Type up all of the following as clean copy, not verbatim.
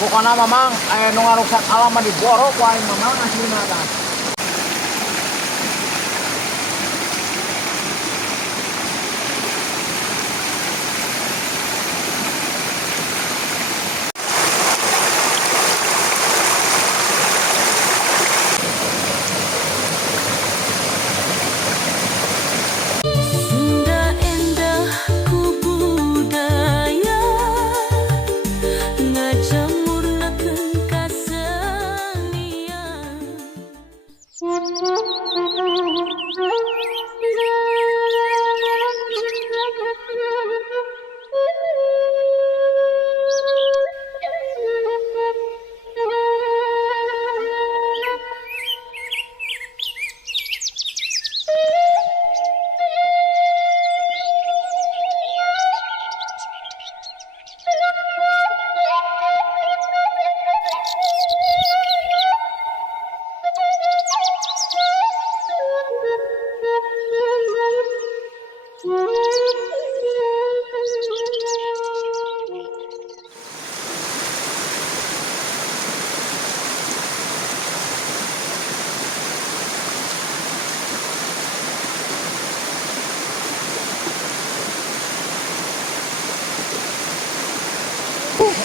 Pokoknya mamang aya nu ngaruksak alam mah diborok wae mamang aslina tah. Sunda endah ku budaya ngajamurnakeun kasenian.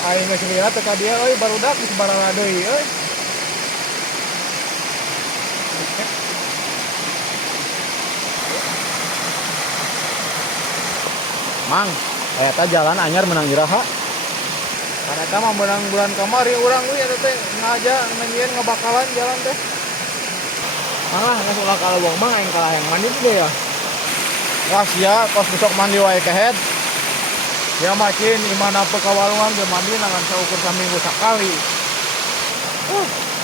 Aing geus lihat teh ka dia euy barudak geus barana deui euy. Mang, eta jalan anyar menang iraha. Karena eta mah menang bulan kamari urang euy eta teh ngaja nangieun ngabakalan jalan teh. Manglah geus ulah kaleuweung mang aing kalah yang mandi teh ya. Wah sia kos besok mandi wae kehead. Ya makin imana pekawalungan ge mandi nangan saukur saminggu sakali.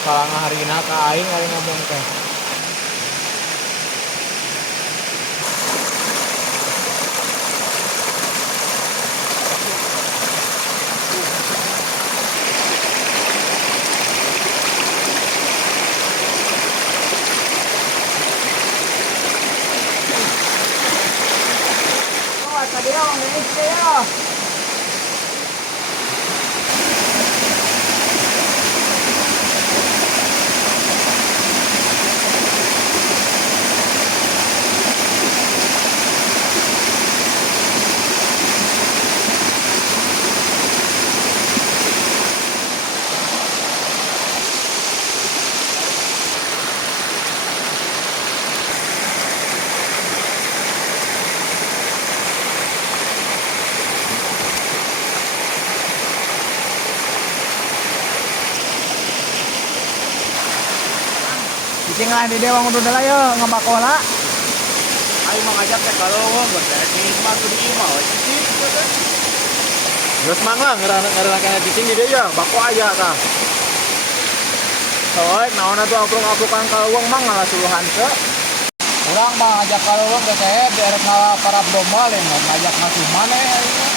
Salah harina ka aing ari ngomong teh. Oh, tadi orang ini ya. Cicing lah di dewa ngudu dala yo ngamakola. Ayo mengajak teh kaleuweung geus teknis mah kudu ieu mah we cicing teh. Geus mangga ngaranna kana cicing di dieu bako aya tah. Soalnya naon atuh apluk-aplukan kaleuweung mah ngalasuluhan teh. Urang mah ngajak kaleuweung teh teh derek parab domba lain ngajak ngasuh maneh ayeuna.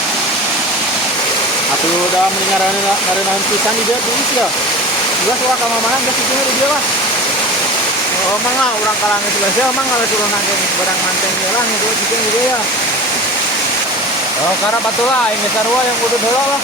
Atuh da ngaranna pisan di dieu tulis ya. Geus ulah ka mamahan geus cicing di dieu lah. Oh mangga urang kalangan geus ya mah ngalasuluhan teh barang manteng ieu lah ngudu cicing di dieu ya. Oh karena batulah aing geus sarua yang kudu heula lah.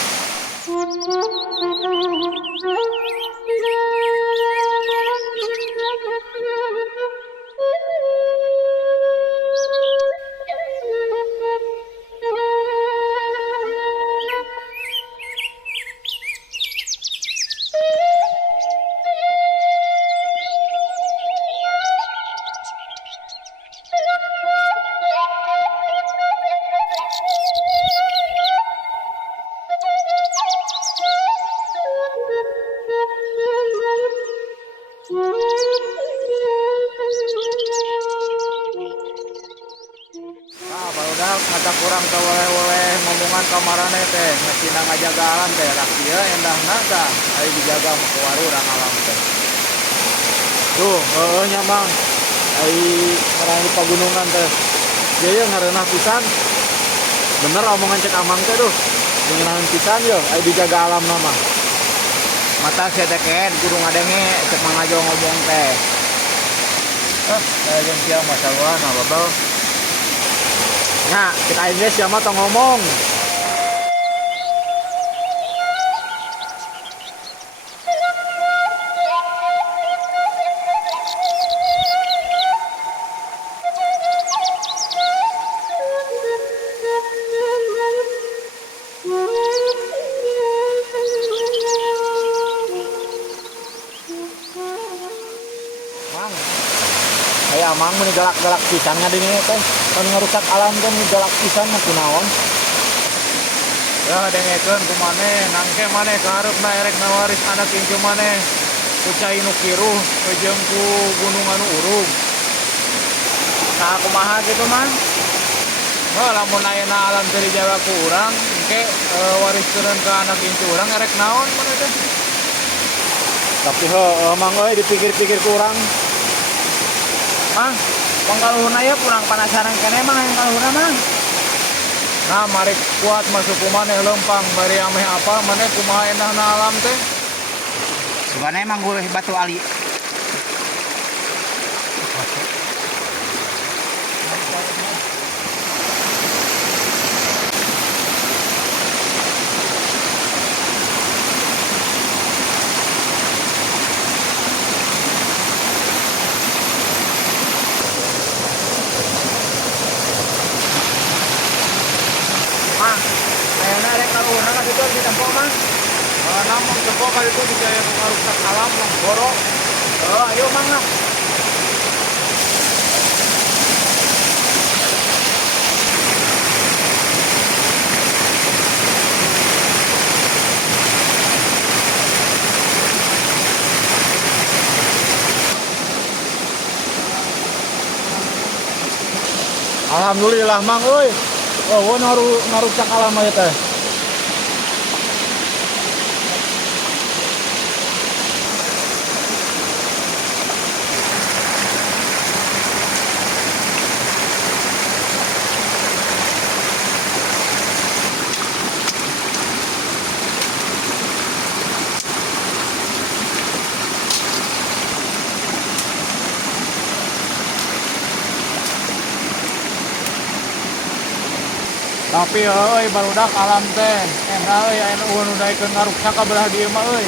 Ngajak kurang ke wewe ngomongan kamarane teh ngasina ngajagalan teh rak ieu endahna tah aya dijaga mah ku urang alam teh. Tuh, heueuh nya Mang. Ai ngarana di pagunungan teh. Ieu ngareunah pisan. Bener omongan cek Amang teh duh. Ngeunaheun pisan yo aya dijaga alam mah. Mata saya teh kehead kudu ngadenge cek Mang Ajo ngomong teh. Aya jeung kieu masalah babal. Nah, kita ini siapa tong ngomong. amang mun galak-galak pisannya di dieu teh. Kan ngarusak alam kan galak pisannya kunaon. Ya dengekeun ku maneh, nangke maneh kaharepna erek nawaris anak incu maneh. Ku cai nu kiruh jeung ku gunung anu urug. Nah kumaha gitu mang. Oh, lamun ayeuna alam teu dijaga ku urang, engke wariskeun ka anak incu urang erek naon maneh teh. Tapi mang euy dipikir-pikir ku urang. Mang, pangkaluhurna ya kurang penasaran kene mang yang kaluhurna mang. Nah, mari kuat masuk ku maneh lempang bari ameh apa maneh kumaha endahna alam teh. Sugana emang gue batu ali. Mang, ayeuna rek kaluhurna ka ditu di tempo mang. Namun teko kali itu dicaya ku ngarusak alam mah borok. Oh, ayo mang lah. Alhamdulillah mang euy. Oh, ngarusak alam aya teh. Tapi euy barudak alam teh euy aya nu daekeun ngarusak ka belah dieu mah euy.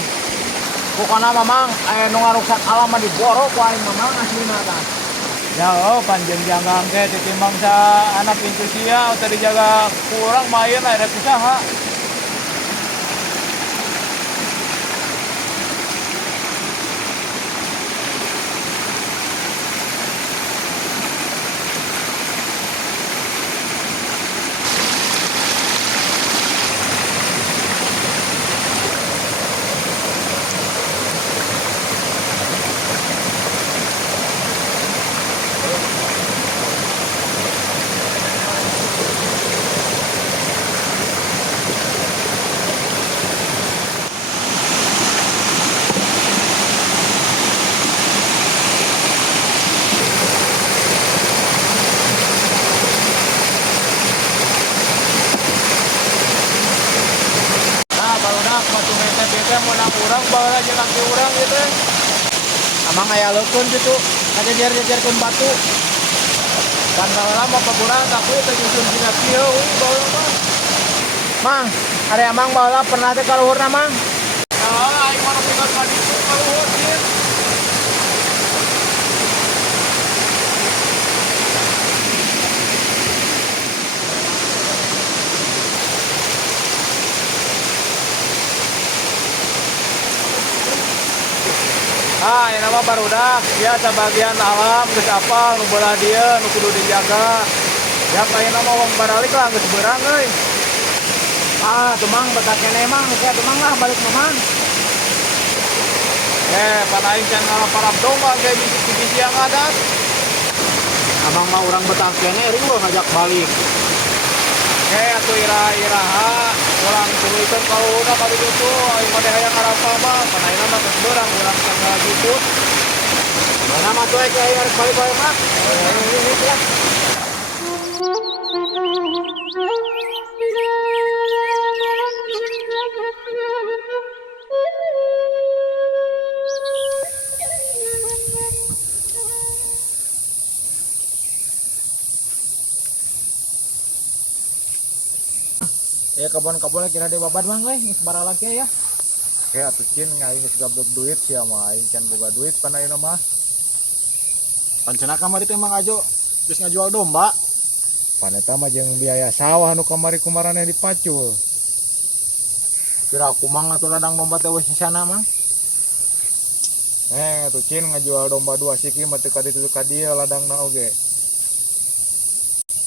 Pokona mamang aya nu ngarusak alam mah diboro ku aing mamang aslina tah. Ya panjang janggang teh titimbang sa anak incu sia teh dijaga ku urang mah ayeuna rek usaha. Menang urang bawa aja laki urang gitu. Amang aya leukeun gitu, ngajejer-jejerkeun batu. Kan lama pakurang tapi teh nyusun dina kieu bawa mah. Mang, ari amang baheula pernah teh kaluhurna mang. Ya aing mah tinggal ka ditu kaluhur ieu. Ah, ini mah barudak, ya sebagian alam geus apal nu beulah dieu nu kudu dijaga. Ya ayeuna mah wong baralik lah geus beurang euy. Ah, tuh mang betak kene mang, saya tuh mang lah balik mamang. Pan aing can ngalaparap domba ge bisi-bisi yang adat. Abang mah urang betak kene riweuh ngajak balik. Atuh iraha urang tuluykeun ka uluna ka ditu aing mah hayang ngarapal mah pan ayeuna mah geus beurang urang can ngajiput. Mana mah tuh aya harus balik-balik mah. Ini ya. Ya kebon-kebon kira di babat mah euy geus baralak ya. Kayak atuh cin aing geus gablok duit sia mah aing can boga duit pan ayeuna mah. Pancena kamari teh mang ajo geus ngajual domba. Pan eta mah jeung biaya sawah nu kamari kumaraneh dipacul. Kira aku mang atuh ladang domba teh wis di sana mang. Tuh Cin ngajual domba dua siki mah teu ka ditu ka dieu ladangna oge.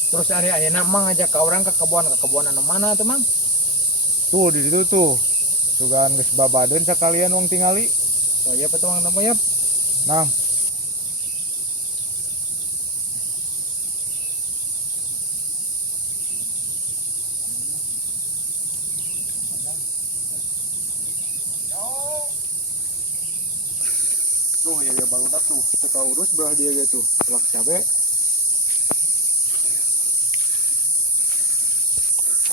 Terus ari ayeuna mang ngajak ka urang ke kebun anu mana tuh mang? Tuh di situ tuh. Sugan geus babadeun sakalian wong tingali. Oh iya betul mang temu ya. Nah, tuh ya barudak tuh. Kita urus belah dia gitu. Lak cabe.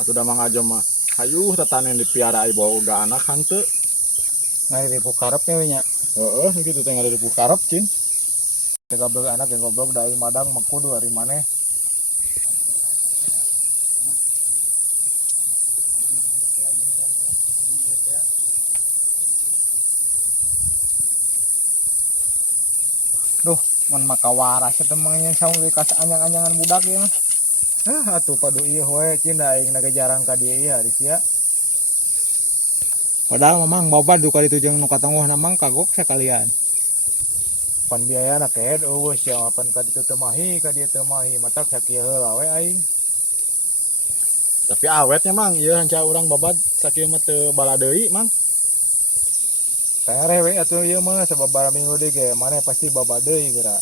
Atuh da mangga mah. Hayuh tatanen dipiara ai bawa uga anak hanteu. Ngari ribu karep ya nya. Heeh, gitu teh ngari dipu karep Cin. Teh goblok anak yang goblok dari madang mah kudu ari maneh. Duh, mun makawaras eta mah nya saung ge kas anyang-anyangan budak ieu mah. Atuh padu ieu we Cin da aing nage jarang ka dieu ieu ari sia. Padahal memang babat duka ditu jeung nu katengahna mang kagok sakalian. Pan biayana keed eueuh sia pan ka ditu teu mahi ka dieu teu mahi matak sakieu heula we aing. Tapi awetnya mang ieu hanca urang babat sakieu mah teu bala deui mang. Tere we atuh ieu mah sababaraha minggu deui ge maneh pasti babat deui geura.